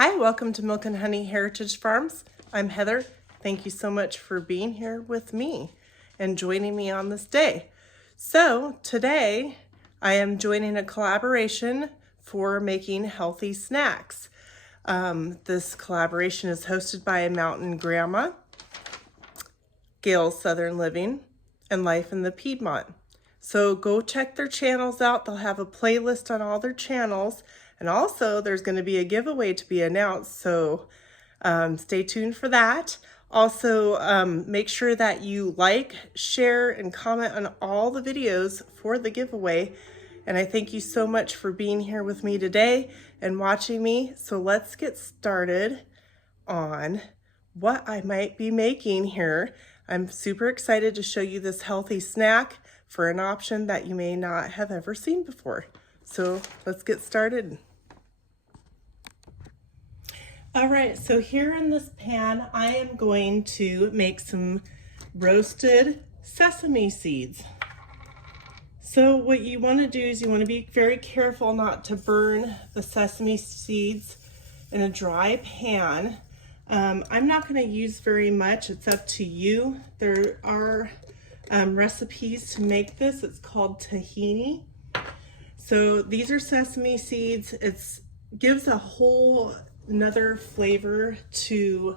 Hi, welcome to Milk and Honey Heritage Farms. I'm Heather. Thank you so much for being here with me and joining me on this day. So today I am joining a collaboration for making healthy snacks. This collaboration is hosted by Mtn Grandma, Gail Southern Living, and Life in the Piedmont. So go check their channels out. They'll have a playlist on all their channels. And also there's going to be a giveaway to be announced. So stay tuned for that. Also, make sure that you like, share, and comment on all the videos for the giveaway. And I thank you so much for being here with me today and watching me. So let's get started on what I might be making here. I'm super excited to show you this healthy snack for an option that you may not have ever seen before. So let's get started. All right, so here in this pan, I am going to make some roasted sesame seeds. So what you want to do is you want to be very careful not to burn the sesame seeds in a dry pan. I'm not going to use very much. It's up to you. There are recipes to make this. It's called tahini. So these are sesame seeds. It gives a whole another flavor to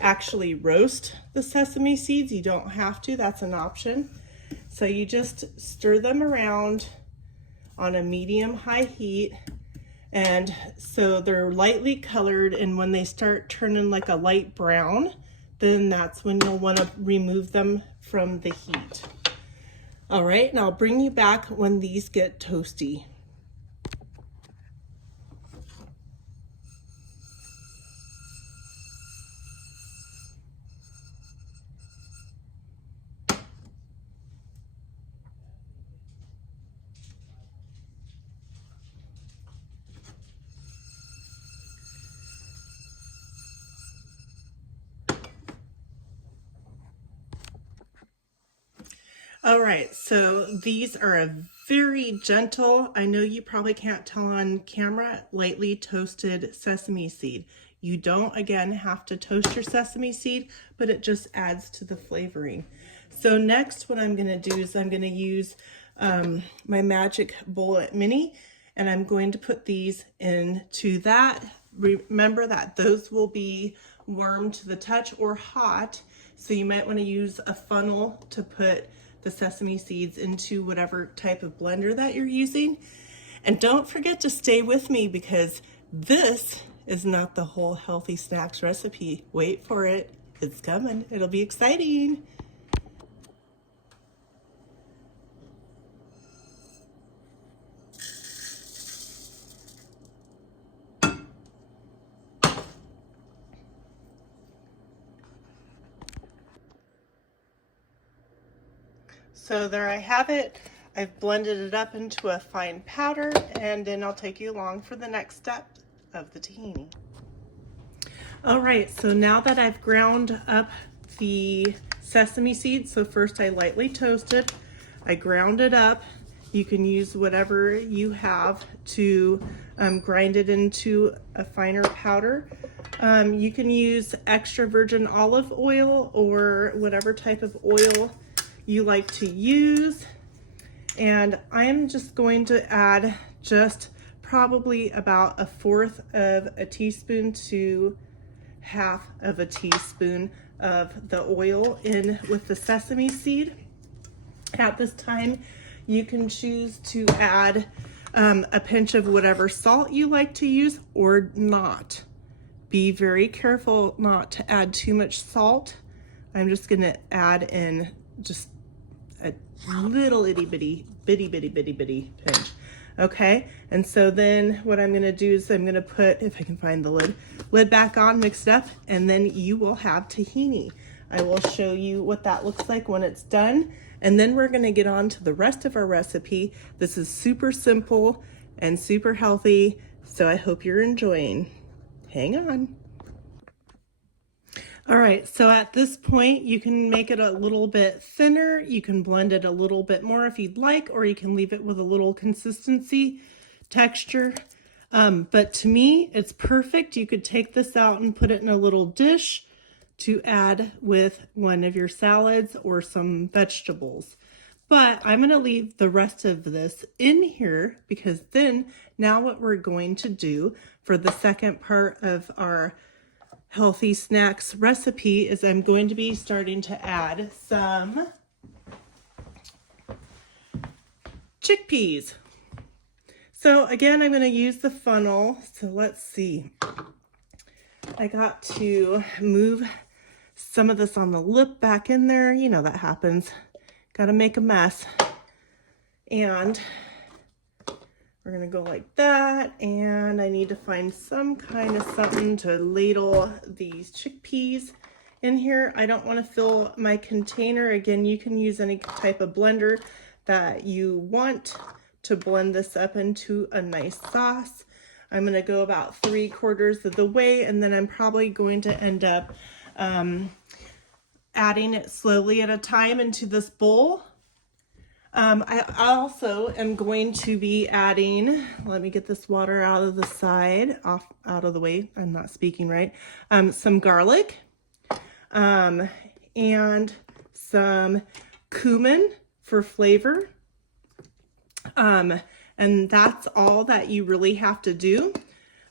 actually roast the sesame seeds. You don't have to. That's an option. So you just stir them around on a medium-high heat. And so they're lightly colored, and when they start turning like a light brown, then that's when you'll want to remove them from the heat. All right, and I'll bring you back when these get toasty. All right, so these are a very gentle, I know you probably can't tell on camera, lightly toasted sesame seed. You don't, again, have to toast your sesame seed, but it just adds to the flavoring. So next, what I'm gonna do is I'm gonna use my Magic Bullet Mini, and I'm going to put these into that. Remember that those will be warm to the touch or hot, so you might wanna use a funnel to put the sesame seeds into whatever type of blender that you're using. And don't forget to stay with me because this is not the whole healthy snacks recipe. Wait for it, it's coming, it'll be exciting. So there I have it. I've blended it up into a fine powder, and then I'll take you along for the next step of the tahini. All right, so now that I've ground up the sesame seeds, so first I lightly toasted, I ground it up. You can use whatever you have to grind it into a finer powder. You can use extra virgin olive oil or whatever type of oil you like to use. And I'm just going to add just probably about 1/4 of a teaspoon to 1/2 of a teaspoon of the oil in with the sesame seed. At this time, you can choose to add a pinch of whatever salt you like to use or not. Be very careful not to add too much salt. I'm just gonna add in just a little itty bitty pinch. Okay, and so then what I'm gonna do is I'm gonna put, if I can find the lid back on, mixed up, and then you will have tahini. I will show you what that looks like when it's done, and then we're gonna get on to the rest of our recipe. This is super simple and super healthy, so I hope you're enjoying. Hang on. All right, so at this point, you can make it a little bit thinner. You can blend it a little bit more if you'd like, or you can leave it with a little consistency, texture. But to me, it's perfect. You could take this out and put it in a little dish to add with one of your salads or some vegetables. But I'm going to leave the rest of this in here because then now what we're going to do for the second part of our healthy snacks recipe is I'm going to be starting to add some chickpeas. So again, I'm going to use the funnel. So let's see. I got to move some of this on the lip back in there. You know that happens. Got to make a mess. And we're going to go like that. And I need to find some kind of something to ladle these chickpeas in here. I don't want to fill my container. Again, you can use any type of blender that you want to blend this up into a nice sauce. I'm going to go about 3/4 of the way, and then I'm probably going to end up adding it slowly at a time into this bowl. I also am going to be adding, let me get this water out of the side, out of the way, I'm not speaking right, some garlic, and some cumin for flavor. And that's all that you really have to do.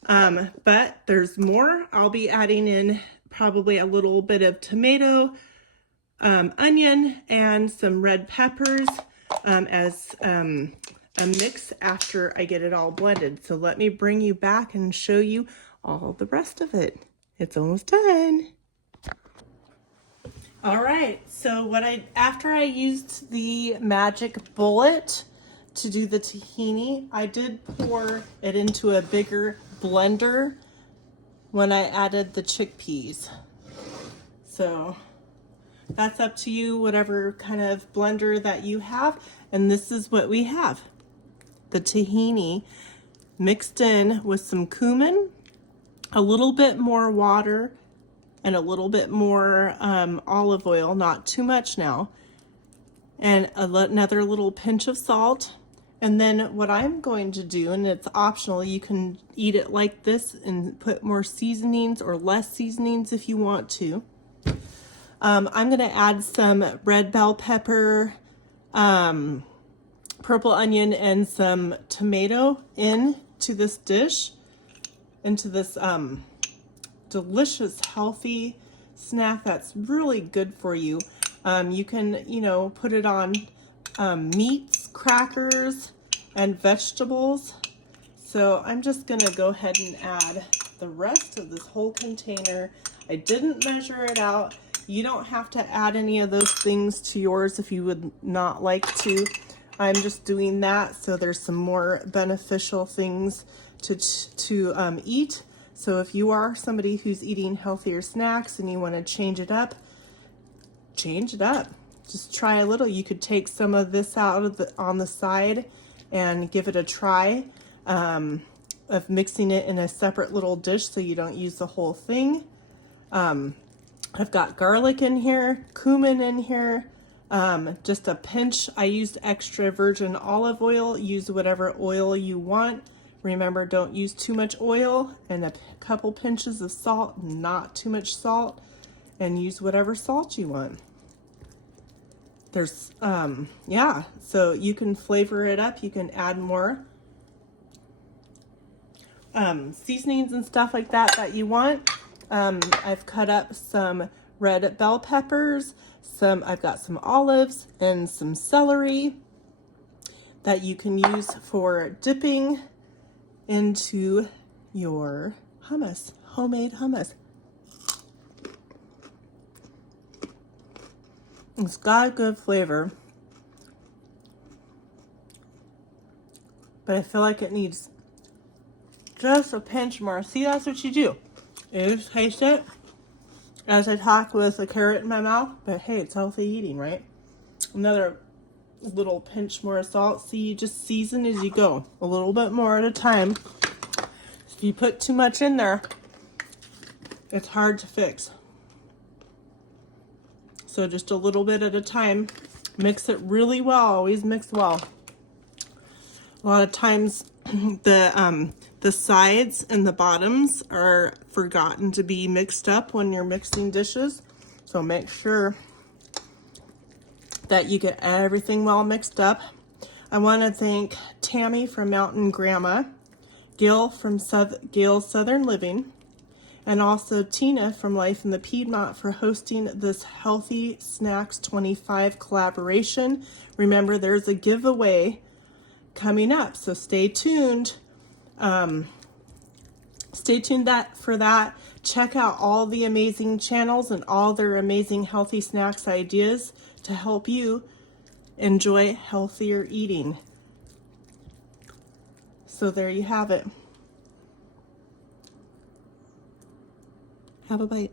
But there's more. I'll be adding in probably a little bit of tomato, onion, and some red peppers as a mix after I get it all blended. So let me bring you back and show you all the rest of it. It's almost done. All right, so after I used the magic bullet to do the tahini, I did pour it into a bigger blender when I added the chickpeas. So that's up to you, whatever kind of blender that you have. And this is what we have. The tahini mixed in with some cumin, a little bit more water, and a little bit more olive oil, not too much now, and another little pinch of salt. And then what I'm going to do, and it's optional, you can eat it like this and put more seasonings or less seasonings if you want to. I'm going to add some red bell pepper, purple onion, and some tomato into this dish, into this delicious, healthy snack that's really good for you. You can, put it on meats, crackers, and vegetables. So I'm just gonna go ahead and add the rest of this whole container. I didn't measure it out. You don't have to add any of those things to yours if you would not like to. I'm just doing that so there's some more beneficial things to eat. So if you are somebody who's eating healthier snacks and you want to change it up, change it up. Just try a little. You could take some of this out on the side and give it a try of mixing it in a separate little dish so you don't use the whole thing. I've got garlic in here, cumin in here, just a pinch. I used extra virgin olive oil. Use whatever oil you want. Remember, don't use too much oil, and a couple pinches of salt, not too much salt, and use whatever salt you want. There's, so you can flavor it up. You can add more seasonings and stuff like that you want. I've cut up some red bell peppers, I've got some olives and some celery that you can use for dipping into your hummus, homemade hummus. It's got a good flavor, but I feel like it needs just a pinch more. See, that's what you do. You just taste it as I talk with a carrot in my mouth, but hey, it's healthy eating, right? Another little pinch more of salt. See, you just season as you go, a little bit more at a time. If you put too much in there, it's hard to fix. So just a little bit at a time. Mix it really well. Always mix well. A lot of times the sides and the bottoms are forgotten to be mixed up when you're mixing dishes. So make sure that you get everything well mixed up. I want to thank Tammy from Mtn Grandma, Gail from Gail's Southern Living, and also Tina from Life in the Piedmont for hosting this Healthy Snacks 25 collaboration. Remember, there's a giveaway coming up, so stay tuned. Stay tuned for that. Check out all the amazing channels and all their amazing healthy snacks ideas to help you enjoy healthier eating. So there you have it. Have a bite.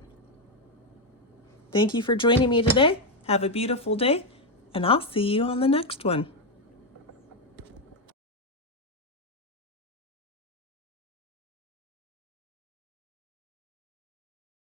Thank you for joining me today. Have a beautiful day, and I'll see you on the next one.